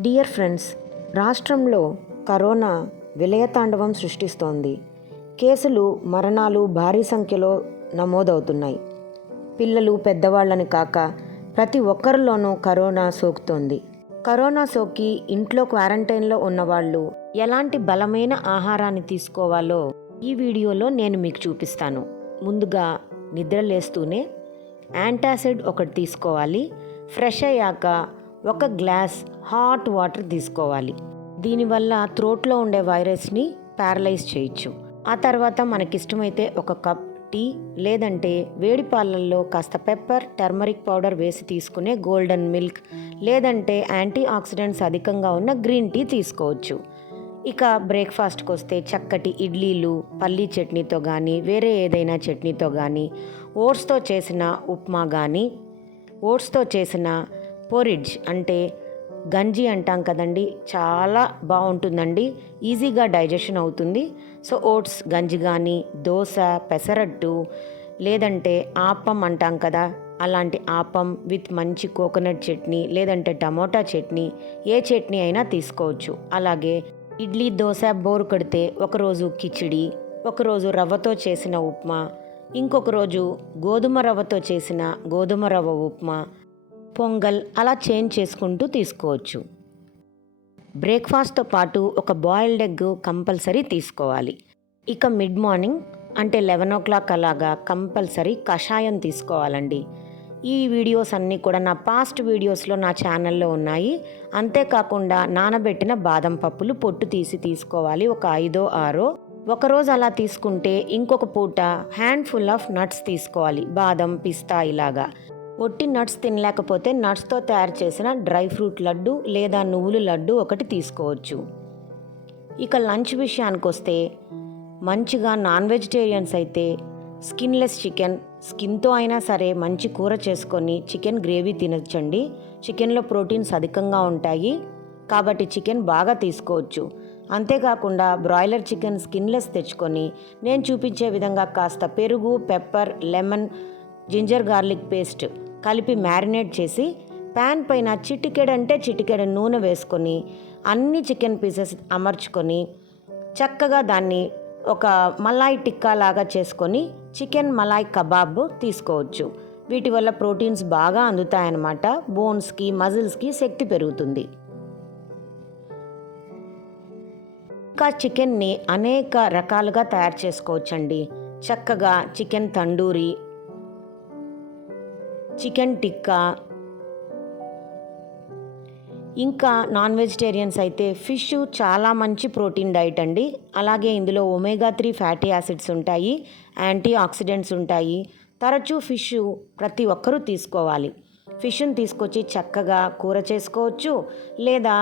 Dear friends, రాష్ట్రంలో corona విలయతాండవం సృష్టిస్తోంది. కేసులు, మరణాలు భారీ సంఖ్యలో నమోదవుతున్నాయి. పిల్లలు, పెద్దవాళ్ళని కాక ప్రతి ఒక్కరిలోనూ కరోనా సోకుతోంది. కరోనా సోకి ఇంట్లో క్వారంటైన్లో ఉన్నవాళ్ళు ఎలాంటి బలమైన ఆహారాన్ని తీసుకోవాలో ఈ వీడియోలో నేను మీకు చూపిస్తాను. ముందుగా నిద్రలేస్తూనే యాంటాసిడ్ ఒకటి తీసుకోవాలి. ఫ్రెష్ అయ్యాక ఒక గ్లాస్ హాట్ వాటర్ తీసుకోవాలి. దీనివల్ల థ్రోట్లో ఉండే వైరస్ని ప్యారలైజ్ చేయొచ్చు. ఆ తర్వాత మనకిష్టమైతే ఒక కప్ టీ, లేదంటే వేడి పాలల్లో కాస్త పెప్పర్, టర్మరిక్ పౌడర్ వేసి తీసుకునే గోల్డెన్ మిల్క్, లేదంటే యాంటీ ఆక్సిడెంట్స్ అధికంగా ఉన్న గ్రీన్ టీ తీసుకోవచ్చు. ఇక బ్రేక్ఫాస్ట్కి వస్తే చక్కటి ఇడ్లీలు, పల్లీ చట్నీతో కానీ వేరే ఏదైనా చట్నీతో కానీ, ఓట్స్తో చేసిన ఉప్మా కానీ, ఓట్స్తో చేసిన పోరిడ్జ్ అంటే గంజి అంటాం కదండి, చాలా బాగుంటుందండి. ఈజీగా డైజెషన్ అవుతుంది. సో ఓట్స్ గంజి కానీ, దోశ, పెసరట్టు, లేదంటే ఆపం అంటాం కదా, అలాంటి ఆపం విత్ మంచి కోకోనట్ చట్నీ, లేదంటే టమోటా చట్నీ, ఏ చట్నీ అయినా తీసుకోవచ్చు. అలాగే ఇడ్లీ, దోశ బోరు కొడితే ఒకరోజు కిచిడి, ఒకరోజు రవ్వతో చేసిన ఉప్మా, ఇంకొక రోజు గోధుమ రవ్వతో చేసిన గోధుమ రవ్వ ఉప్మా, పొంగల్, అలా చేంజ్ చేసుకుంటూ తీసుకోవచ్చు. బ్రేక్ఫాస్ట్తో పాటు ఒక బాయిల్డ్ ఎగ్ కంపల్సరీ తీసుకోవాలి. ఇక మిడ్ మార్నింగ్ అంటే 11 o'clock అలాగా కంపల్సరీ కషాయం తీసుకోవాలండి. ఈ వీడియోస్ అన్నీ కూడా నా పాస్ట్ వీడియోస్లో నా ఛానల్లో ఉన్నాయి. అంతేకాకుండా నానబెట్టిన బాదం పప్పులు పొట్టు తీసి తీసుకోవాలి, ఒక 5 or 6. ఒకరోజు అలా తీసుకుంటే ఇంకొక పూట హ్యాండ్ఫుల్ ఆఫ్ నట్స్ తీసుకోవాలి, బాదం, పిస్తా ఇలాగా. ఒట్టి నట్స్ తినలేకపోతే నట్స్తో తయారు చేసిన డ్రై ఫ్రూట్ లడ్డు లేదా నువ్వుల లడ్డు ఒకటి తీసుకోవచ్చు. ఇక లంచ్ విషయానికి వస్తే మంచిగా నాన్ వెజిటేరియన్స్ అయితే స్కిన్లెస్ చికెన్, స్కిన్తో అయినా సరే మంచి కూర చేసుకొని చికెన్ గ్రేవీ తినచ్చండి. చికెన్లో ప్రోటీన్స్ అధికంగా ఉంటాయి కాబట్టి చికెన్ బాగా తీసుకోవచ్చు. అంతేకాకుండా బ్రాయిలర్ చికెన్ స్కిన్లెస్ తెచ్చుకొని నేను చూపించే విధంగా కాస్త పెరుగు, pepper, lemon, ginger garlic paste కలిపి మ్యారినేట్ చేసి ప్యాన్ పైన చిటికెడు నూనె వేసుకొని అన్ని చికెన్ పీసెస్ అమర్చుకొని చక్కగా దాన్ని ఒక మలాయ్ టిక్కా లాగా చేసుకొని చికెన్ మలాయ్ కబాబ్ తీసుకోవచ్చు. వీటి వల్ల ప్రోటీన్స్ బాగా అందుతాయన్నమాట. బోన్స్కి, మజిల్స్కి శక్తి పెరుగుతుంది. ఇంకా చికెన్ని అనేక రకాలుగా తయారు చేసుకోవచ్చండి. చక్కగా చికెన్ తండూరి, చికెన్ టిక్కా, ఇంకా నాన్ వెజిటేరియన్స్ అయితే ఫిష్ చాలా మంచి ప్రోటీన్ డైట్ అండి. అలాగే ఇందులో omega-3 ఫ్యాటీ యాసిడ్స్ ఉంటాయి, యాంటీ ఆక్సిడెంట్స్ ఉంటాయి. తరచూ ఫిష్ ప్రతి ఒక్కరూ తీసుకోవాలి. ఫిష్ని తీసుకొచ్చి చక్కగా కూర చేసుకోవచ్చు లేదా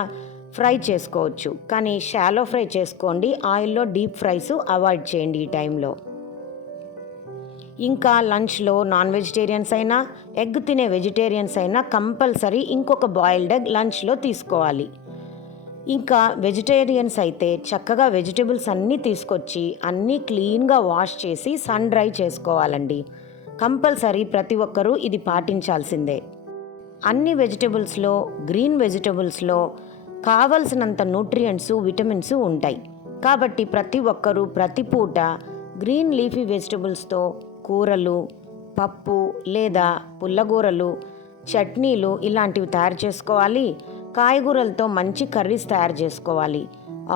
ఫ్రై చేసుకోవచ్చు. కానీ షాలో ఫ్రై చేసుకోండి, ఆయిల్లో డీప్ ఫ్రైస్ అవాయిడ్ చేయండి ఈ టైంలో. ఇంకా లంచ్లో నాన్ వెజిటేరియన్స్ అయినా, ఎగ్ తినే వెజిటేరియన్స్ అయినా కంపల్సరీ ఇంకొక బాయిల్డ్ ఎగ్ లంచ్లో తీసుకోవాలి. ఇంకా వెజిటేరియన్స్ అయితే చక్కగా వెజిటేబుల్స్ అన్నీ తీసుకొచ్చి అన్నీ క్లీన్గా వాష్ చేసి సన్ డ్రై చేసుకోవాలండి. కంపల్సరీ ప్రతి ఒక్కరూ ఇది పాటించాల్సిందే. అన్ని వెజిటేబుల్స్లో, గ్రీన్ వెజిటేబుల్స్లో కావలసినంత న్యూట్రియంట్స్, విటమిన్స్ ఉంటాయి. కాబట్టి ప్రతి ఒక్కరూ ప్రతి పూట గ్రీన్ లీఫీ వెజిటేబుల్స్తో కూరలు, పప్పు లేదా పుల్లగూరలు, చట్నీలు ఇలాంటివి తయారు చేసుకోవాలి. కాయగూరలతో మంచి కర్రీస్ తయారు చేసుకోవాలి.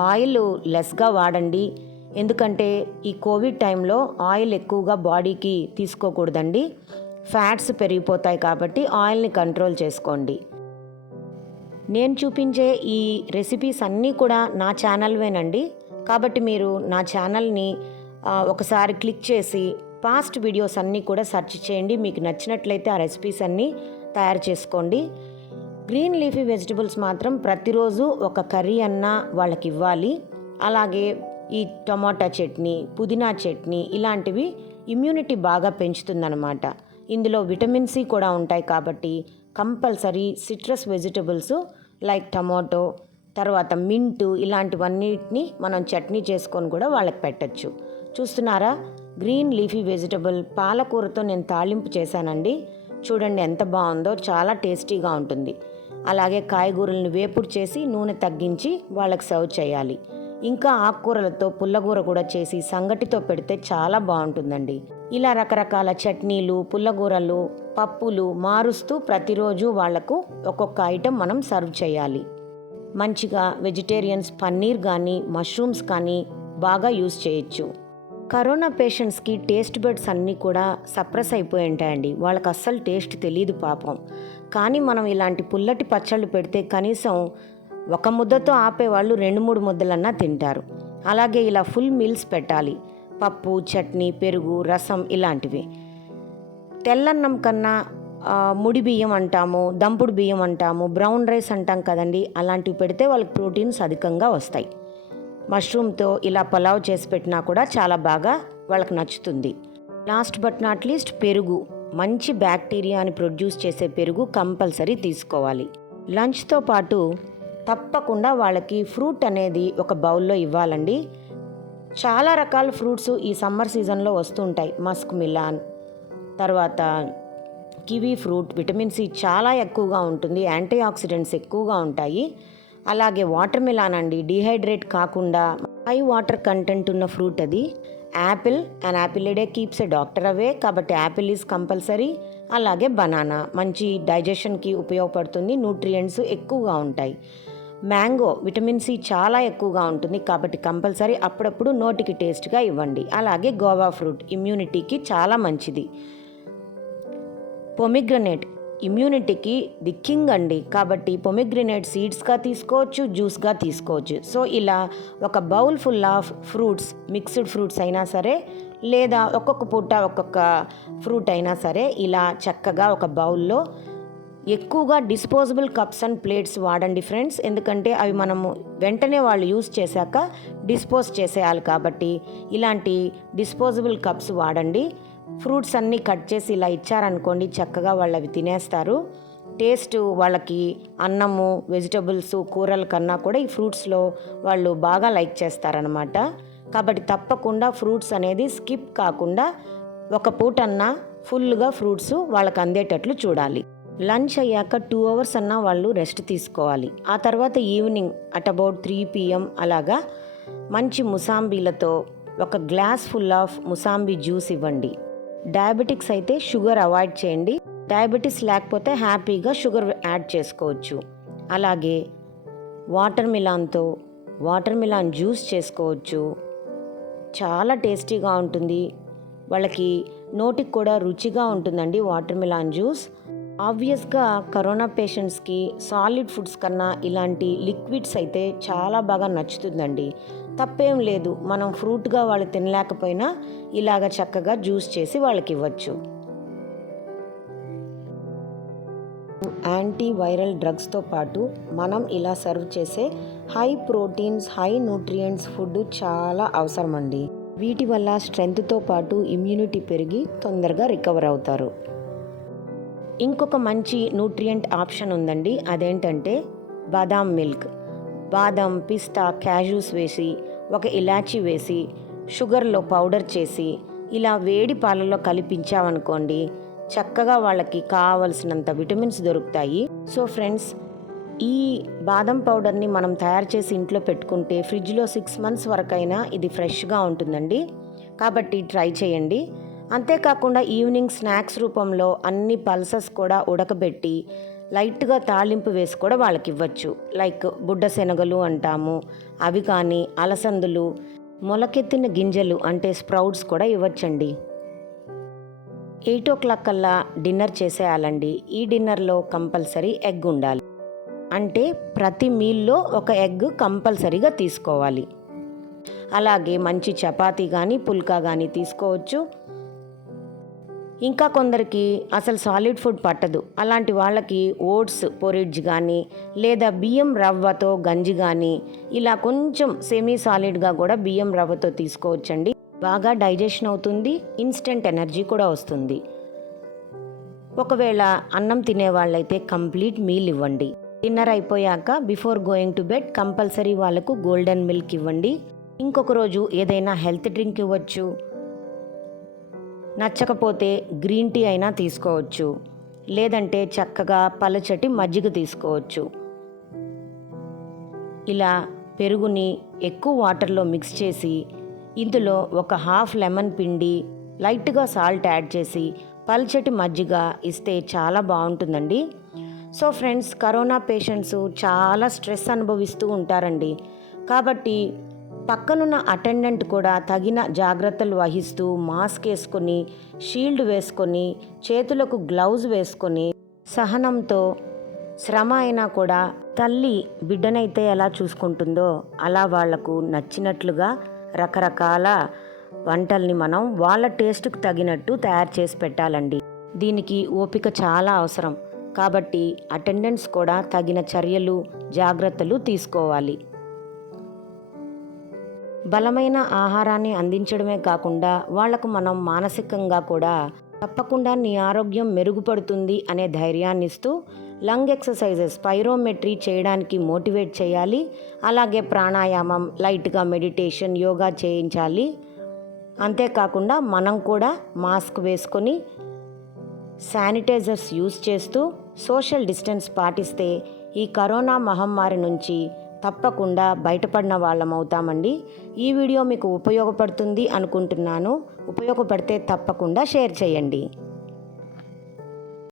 ఆయిల్ లెస్గా వాడండి, ఎందుకంటే ఈ కోవిడ్ టైంలో ఆయిల్ ఎక్కువగా బాడీకి తీసుకోకూడదండి. ఫ్యాట్స్ పెరిగిపోతాయి కాబట్టి ఆయిల్ని కంట్రోల్ చేసుకోండి. నేను చూపించే ఈ రెసిపీస్ అన్నీ కూడా నా ఛానల్వేనండి. కాబట్టి మీరు నా ఛానల్ని ఒకసారి క్లిక్ చేసి పాస్ట్ వీడియోస్ అన్నీ కూడా సెర్చ్ చేయండి. మీకు నచ్చినట్లయితే ఆ రెసిపీస్ అన్నీ తయారు చేసుకోండి. గ్రీన్ లీఫీ వెజిటబుల్స్ మాత్రం ప్రతిరోజు ఒక కర్రీ అన్నా వాళ్ళకి ఇవ్వాలి. అలాగే ఈ టమాటా చట్నీ, పుదీనా చట్నీ ఇలాంటివి ఇమ్యూనిటీ బాగా పెంచుతుందన్నమాట. ఇందులో విటమిన్ సి కూడా ఉంటాయి కాబట్టి compulsory citrus vegetables like tomato, తర్వాత మింటు ఇలాంటివన్నిటిని మనం చట్నీ చేసుకొని కూడా వాళ్ళకి పెట్టచ్చు. చూస్తున్నారా, గ్రీన్ లీఫీ వెజిటబుల్ పాలకూరతో నేను తాలింపు చేశానండి. చూడండి ఎంత బాగుందో, చాలా టేస్టీగా ఉంటుంది. అలాగే కాయగూరలను వేపుడు చేసి నూనె తగ్గించి వాళ్ళకి సర్వ్ చేయాలి. ఇంకా ఆకుకూరలతో పుల్లగూర కూడా చేసి సంగటితో పెడితే చాలా బాగుంటుందండి. ఇలా రకరకాల చట్నీలు, పుల్లగూరలు, పప్పులు మారుస్తూ ప్రతిరోజు వాళ్లకు ఒక్కొక్క ఐటెం మనం సర్వ్ చేయాలి. మంచిగా వెజిటేరియన్స్ పన్నీర్ కానీ మష్రూమ్స్ కానీ బాగా యూజ్ చేయొచ్చు. కరోనా పేషెంట్స్కి టేస్ట్ బడ్స్ అన్నీ కూడా సప్రెస్ అయిపోయి ఉంటాయండి. వాళ్ళకి అస్సలు టేస్ట్ తెలియదు పాపం. కానీ మనం ఇలాంటి పుల్లటి పచ్చళ్ళు పెడితే కనీసం ఒక ముద్దతో ఆపేవాళ్ళు 2-3 ముద్దలన్నా తింటారు. అలాగే ఇలా ఫుల్ మీల్స్ పెట్టాలి. పప్పు, చట్నీ, పెరుగు, రసం ఇలాంటివి. తెల్లన్నం కన్నా ముడి బియ్యం అంటాము, దంపుడు బియ్యం అంటాము, బ్రౌన్ రైస్ అంటాం కదండి, అలాంటివి పెడితే వాళ్ళకి ప్రోటీన్స్ అధికంగా వస్తాయి. మష్రూమ్తో ఇలా పలావ్ చేసి పెట్టినా కూడా చాలా బాగా వాళ్ళకి నచ్చుతుంది. లాస్ట్ బట్ నాట్ లీస్ట్ పెరుగు. మంచి బ్యాక్టీరియాని ప్రొడ్యూస్ చేసే పెరుగు కంపల్సరీ తీసుకోవాలి. లంచ్తో పాటు తప్పకుండా వాళ్ళకి ఫ్రూట్ అనేది ఒక బౌల్లో ఇవ్వాలండి. చాలా రకాల ఫ్రూట్స్ ఈ సమ్మర్ సీజన్లో వస్తుంటాయి. మస్క్ మిలాన్, తర్వాత కివీ ఫ్రూట్, విటమిన్ సి చాలా ఎక్కువగా ఉంటుంది, యాంటీ ఆక్సిడెంట్స్ ఎక్కువగా ఉంటాయి. అలాగే వాటర్ మిలాన్ అండి, డీహైడ్రేట్ కాకుండా హై వాటర్ కంటెంట్ ఉన్న ఫ్రూట్ అది. Apple, and Apple A day keeps a doctor away, కాబట్టి యాపిల్ ఈజ్ కంపల్సరీ. అలాగే బనానా మంచి డైజెషన్కి ఉపయోగపడుతుంది, న్యూట్రియంట్స్ ఎక్కువగా ఉంటాయి. మ్యాంగో విటమిన్ సి చాలా ఎక్కువగా ఉంటుంది, కాబట్టి కంపల్సరీ అప్పుడప్పుడు నోటికి టేస్ట్గా ఇవ్వండి. అలాగే గోవా ఫ్రూట్ ఇమ్యూనిటీకి చాలా మంచిది. పొమిగ్రనేట్ ఇమ్యూనిటీకి ది కింగ్ అండి, కాబట్టి పొమిగ్రనేట్ సీడ్స్గా తీసుకోవచ్చు, జ్యూస్గా తీసుకోవచ్చు. సో ఇలా ఒక bowl full of fruits, mixed fruits అయినా సరే లేదా ఒక్కొక్క పూట ఒక్కొక్క ఫ్రూట్ అయినా సరే ఇలా చక్కగా ఒక బౌల్లో. ఎక్కువగా డిస్పోజబుల్ కప్స్ అండ్ ప్లేట్స్ వాడండి ఫ్రెండ్స్, ఎందుకంటే అవి మనము వెంటనే వాళ్ళు యూజ్ చేశాక డిస్పోజ్ చేసేయాలి, కాబట్టి ఇలాంటి డిస్పోజబుల్ కప్స్ వాడండి. ఫ్రూట్స్ అన్నీ కట్ చేసి ఇలా ఇచ్చారనుకోండి, చక్కగా వాళ్ళు అవి తినేస్తారు. టేస్ట్ వాళ్ళకి అన్నము, వెజిటబుల్స్, కూరల కన్నా కూడా ఈ ఫ్రూట్స్లో వాళ్ళు బాగా లైక్ చేస్తారనమాట. కాబట్టి తప్పకుండా ఫ్రూట్స్ అనేది స్కిప్ కాకుండా ఒక పూటన్నా ఫుల్గా ఫ్రూట్స్ వాళ్ళకి అందేటట్లు చూడాలి. లంచ్ అయ్యాక 2 hours అన్నా వాళ్ళు రెస్ట్ తీసుకోవాలి. ఆ తర్వాత ఈవినింగ్ అట్ అబౌట్ 3 PM అలాగా మంచి ముసాంబీలతో ఒక గ్లాస్ ఫుల్ ఆఫ్ ముసాంబీ జ్యూస్ ఇవ్వండి. డయాబెటిక్స్ అయితే షుగర్ అవాయిడ్ చేయండి. డయాబెటీస్ లేకపోతే హ్యాపీగా షుగర్ యాడ్ చేసుకోవచ్చు. అలాగే వాటర్ మిలాన్ జ్యూస్ చేసుకోవచ్చు. చాలా టేస్టీగా ఉంటుంది, వాళ్ళకి నోటికి కూడా రుచిగా ఉంటుందండి వాటర్ మిలాన్ జ్యూస్. ఆబ్వియస్గా కరోనా పేషెంట్స్కి సాలిడ్ ఫుడ్స్ కన్నా ఇలాంటి లిక్విడ్స్ అయితే చాలా బాగా నచ్చుతుందండి. తప్పేం లేదు, మనం ఫ్రూట్గా వాళ్ళు తినలేకపోయినా ఇలాగ చక్కగా జ్యూస్ చేసి వాళ్ళకి ఇవ్వచ్చు. యాంటీ వైరల్ డ్రగ్స్తో పాటు మనం ఇలా సర్వ్ చేసే high proteins, high nutrients food చాలా అవసరం అండి. వీటి వల్ల స్ట్రెంగ్త్తో పాటు ఇమ్యూనిటీ పెరిగి తొందరగా రికవర్ అవుతారు. ఇంకొక మంచి న్యూట్రియంట్ ఆప్షన్ ఉందండి, అదేంటంటే బాదాం మిల్క్. బాదం, పిస్తా, క్యాష్యూస్ వేసి ఒక ఇలాచీ వేసి షుగర్లో పౌడర్ చేసి ఇలా వేడి పాలలో కలిపించామనుకోండి, చక్కగా వాళ్ళకి కావలసినంత విటమిన్స్ దొరుకుతాయి. సో ఫ్రెండ్స్, ఈ బాదం పౌడర్ని మనం తయారు చేసి ఇంట్లో పెట్టుకుంటే ఫ్రిడ్జ్లో 6 months వరకైనా ఇది ఫ్రెష్గా ఉంటుందండి, కాబట్టి ట్రై చేయండి. అంతేకాకుండా ఈవినింగ్ స్నాక్స్ రూపంలో అన్ని పల్సెస్ కూడా ఉడకబెట్టి లైట్గా తాలింపు వేసి కూడా వాళ్ళకి ఇవ్వచ్చు. లైక్ బుడ్డ శనగలు అంటాము, అవి కానీ, అలసందులు, మొలకెత్తిన గింజలు అంటే స్ప్రౌట్స్ కూడా ఇవ్వచ్చండి. 8 o'clock కల్లా డిన్నర్ చేసేయాలండి. ఈ డిన్నర్లో కంపల్సరీ ఎగ్ ఉండాలి, అంటే ప్రతి మీల్లో ఒక ఎగ్ కంపల్సరీగా తీసుకోవాలి. అలాగే మంచి చపాతీ కానీ పుల్కా కానీ తీసుకోవచ్చు. ఇంకా కొందరికి అసలు సాలిడ్ ఫుడ్ పట్టదు, అలాంటి వాళ్ళకి ఓట్స్ పొరిడ్జ్ కానీ లేదా బియ్యం రవ్వతో గంజి కానీ ఇలా కొంచెం సెమీ సాలిడ్గా కూడా బియ్యం రవ్వతో తీసుకోవచ్చండి. బాగా డైజెషన్ అవుతుంది, ఇన్స్టెంట్ ఎనర్జీ కూడా వస్తుంది. ఒకవేళ అన్నం తినే వాళ్ళైతే కంప్లీట్ మీల్ ఇవ్వండి. డిన్నర్ అయిపోయాక before going to bed compulsory వాళ్ళకు గోల్డెన్ మిల్క్ ఇవ్వండి. ఇంకొక రోజు ఏదైనా హెల్త్ డ్రింక్ ఇవ్వచ్చు, నచ్చకపోతే గ్రీన్ టీ అయినా తీసుకోవచ్చు. లేదంటే చక్కగా పలచటి మజ్జిగ తీసుకోవచ్చు. ఇలా పెరుగుని ఎక్కువ వాటర్లో మిక్స్ చేసి ఇందులో ఒక హాఫ్ లెమన్ పిండి లైట్గా సాల్ట్ యాడ్ చేసి పల్చటి మజ్జిగ ఇస్తే చాలా బాగుంటుందండి. సో ఫ్రెండ్స్, కరోనా పేషెంట్స్ చాలా స్ట్రెస్ అనుభవిస్తూ ఉంటారండి. కాబట్టి పక్కనున్న అటెండెంట్ కూడా తగిన జాగ్రత్తలు వహిస్తూ మాస్క్ వేసుకొని, షీల్డ్ వేసుకొని, చేతులకు గ్లౌజ్ వేసుకొని సహనంతో, శ్రమ అయినా కూడా తల్లి బిడ్డనైతే ఎలా చూసుకుంటుందో అలా వాళ్లకు నచ్చినట్లుగా రకరకాల వంటల్ని మనం వాళ్ళ టేస్ట్కి తగినట్టు తయారు చేసి పెట్టాలండి. దీనికి ఓపిక చాలా అవసరం. కాబట్టి అటెండెంట్స్ కూడా తగిన చర్యలు, జాగ్రత్తలు తీసుకోవాలి. బలమైన ఆహారాన్ని అందించడమే కాకుండా వాళ్లకు మనం మానసికంగా కూడా తప్పకుండా నీ ఆరోగ్యం మెరుగుపడుతుంది అనే ధైర్యాన్ని ఇస్తూ లంగ్ ఎక్సర్సైజెస్, స్పైరోమెట్రీ చేయడానికి మోటివేట్ చేయాలి. అలాగే ప్రాణాయామం, లైట్గా మెడిటేషన్, యోగా చేయించాలి. అంతేకాకుండా మనం కూడా మాస్క్ వేసుకొని శానిటైజర్స్ యూజ్ చేస్తూ సోషల్ డిస్టెన్స్ పాటిస్తే ఈ కరోనా మహమ్మారి నుంచి తప్పకుండా బయటపడిన వాళ్ళం అవుతామండి. ఈ వీడియో మీకు ఉపయోగపడుతుంది అనుకుంటున్నాను. ఉపయోగపడితే తప్పకుండా షేర్ చేయండి.